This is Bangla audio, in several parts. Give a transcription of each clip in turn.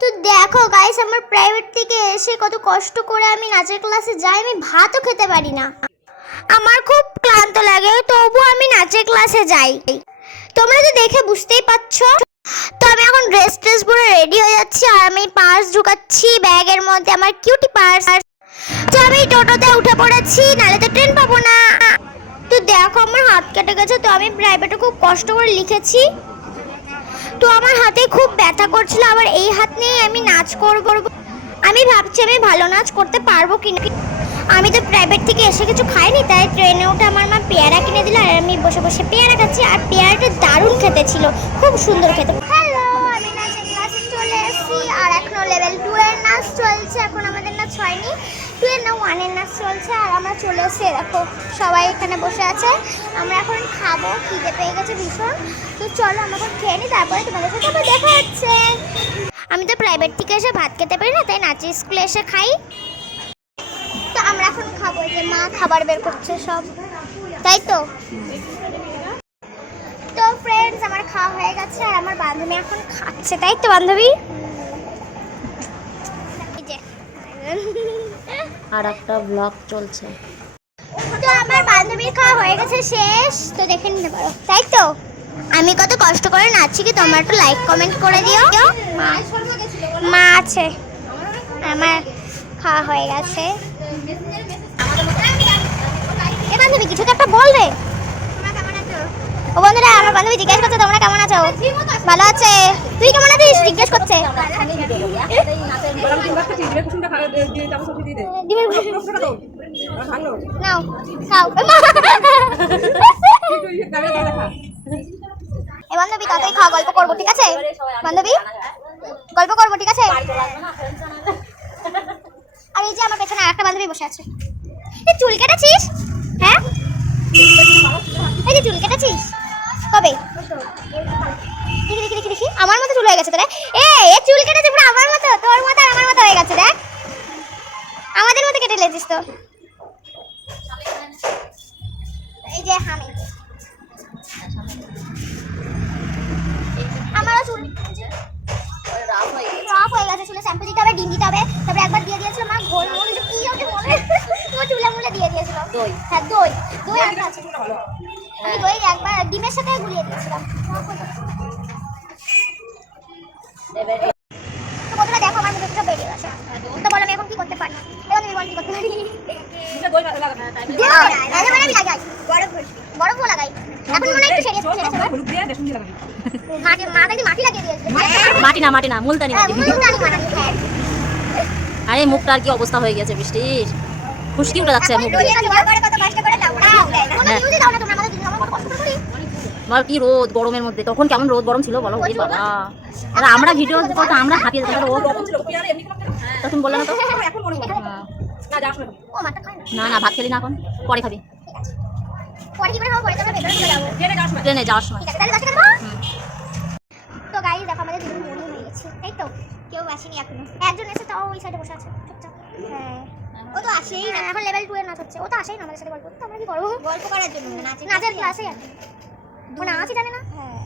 তো দেখো গাইস, আমার প্রাইভেট থেকে এসে কত কষ্ট করে আমি নাচের ক্লাসে যাই, আমি ভাতও খেতে পারি না। আমার খুব ক্লান্ত লাগে, তবু আমি নাচের ক্লাসে যাই। তোমরা তো দেখে বুঝতেই পারছো। তো আমি এখন ড্রেস পরে রেডি হয়ে যাচ্ছি, আর আমি পার্স ঢুকাচ্ছি ব্যাগের মধ্যে, আমার কিউটি পার্স। তো আমি টোটোতে উঠে পড়েছি, নাহলে তো ট্রেন পাবো না। তো দেখো আমার হাত কেটে গেছে, তো আমি প্রাইভেটে খুব কষ্ট করে লিখেছি। তো আমার হাতে খুব ব্যথা করছিল, আবার এই হাত নিয়ে আমি নাচ করব। আমি ভাবছি আমি ভালো নাচ করতে পারবো কিনা। আমি তো প্রাইভেট থেকে এসে কিছু খাইনি, তাই ট্রেনে উঠে আমার মা পেয়ারা কিনে দিল, আর আমি বসে বসে পেয়ারা খাচ্ছি। আর পেয়ারাটা দারুণ খেতে ছিল, খুব সুন্দর খেতে। হ্যালো, আমি নাচের ক্লাসে চলে এসেছি, আর এখনো লেভেল 2 এর নাচ চলছে। এখন আমাদের নাচ হয়নি, 2 এর না 1 এর নাচ চলছে। আর আমরা চলে এসেছি, দেখো সবাই এখানে বসে আছে। আমরা এখন খাবো, খিদে পেয়ে গেছে ভীষণ। তো চলো আমরা এখন খেয়ে নিই, তারপরে তোমাদের সাথে আবার দেখা হচ্ছে। আমি তো প্রাইভেট থেকে এসে ভাত খেতে পারি না, তাই নাচের স্কুলে এসে খাই। তো আমরা এখন খাবো, যে মা খাবার বের করছে সব, তাই তো। তো ফ্রেন্ডস, আমার খাওয়া হয়ে গেছে, আর আমার বান্ধবী এখন খাচ্ছে, তাই তো বান্ধবী। আর একটা ব্লগ চলছে। তো আমার বান্ধবীর খাওয়া হয়ে গেছে, শেষ। তো দেখে নিতে পারো, তাই তো। আমি কত কষ্ট করে নাচছি, কি তোমরা একটু লাইক কমেন্ট করে দিও। মা আছে, আমার খাওয়া হয়ে গেছে। এ বান্ধবী, কিছু তো একটা বল রে। ও বন্ধুরা, আমার বান্ধবী জিজ্ঞেস করছে তোমরা কেমন আছো। ভালো আছে, তুই কেমন আছিস জিজ্ঞেস করছে। নাও খাও। এ বান্ধবী, তাড়াতাড়ি খাওয়া, গল্প করবো, ঠিক আছে বান্ধবী, গল্প করবো, ঠিক আছে। আর এই যে আমার পেছনে আরেকটা বান্ধবী বসে আছে। এই চুল কেটেছিস? হ্যাঁ, এই যে চুল কেটেছিস কবে? দেখি দেখি দেখি দেখি, আমার মতো চুল হয়ে গেছে তোরা। এ চুল কেটেছে পুরো আমার মতো, তোর মতো আর আমার মতো হয়ে গেছে। দেখ, আমাদের মতো কেটে লেছিস তো। এই যে আমি, আমারও চুল রাফ হয়ে গেছে। চুলে শ্যাম্পু দিতে হবে, ডিম দিতে হবে। তারপরে একবার দিয়ে দিয়েছিল মা ঘোল মোল, কি ওটা বলে, তো চুলে মুলে দিয়ে দিয়েছিল দই। হ্যাঁ, দই দই আর আছে। আমি দই একবার ডিমের সাথে গুলিয়ে দিয়েছিলাম। তো বন্ধুরা দেখো, আমার মুখে বেরিয়ে আসে। তো বলো আমি এখন কি করতে পারি? এখন তুমি বল কি করতে পারি? বরফ লাগাই। এখন মনে হয় একটু সেরে মাটি লাগিয়ে দিয়েছে। মাটি না মুলতানি মাটি। আরে মুখটা আর কি অবস্থা হয়ে গেছে, বৃষ্টির খুশকি উঠে যাচ্ছে মুখ দিয়ে। বল কি রোদ গরমের মধ্যে, তখন কেমন রোদ গরম ছিল বলো। ওই বাবা, আমরা ভিডিও করতে আমরা হাঁপিয়ে যেতাম। ও তুমি বললে না তো। না না, ভাত খেলি না, এখন পরে খাবি ট্রেনে যাওয়ার সময়। তো গাইস দেখো, আমাদের দুজন মুড়ি হয়ে গেছে, তাই তো। কেউ আসেনি এখনো, একজন এসে, তাও ওই সাইডে বসে আছে চুপচাপ। হ্যাঁ, ও তো আসেই না, এখন লেভেল 2 এর নাচ হচ্ছে। ও তো আসেই না আমাদের সাথে গল্প করতে। আমরা কি করবো গল্প করার জন্য? নাচের ক্লাসে আছে, ও নাচই জানে না। হ্যাঁ,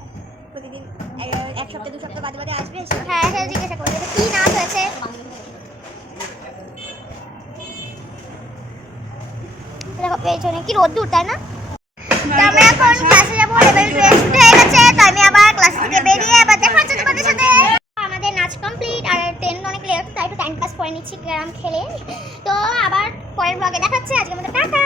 প্রতিদিন এক সপ্তাহ 2 সপ্তাহ বাদে বাদে আসবে। হ্যাঁ হ্যাঁ, জিজ্ঞাসা করবে কি নাচ হয়েছে। দেখো পেছনে কি রোদ্দুর, তাই না। তো আমরা এখন ক্লাসে যাবো, লেভেল 2 এর শুরু হয়ে গেছে। তো আমি আবার ক্লাস থেকে বেরিয়ে আবার দেখা হচ্ছে তোমাদের সাথে। আমাদের নাচ কমপ্লিট, আর ট্রেন অনেক লেট, তাই একটু টাইম পাস করে নিচ্ছি ক্যারাম খেলে। তো আবার পরের ব্লগে দেখা হচ্ছে। আজকের মতো টাটা।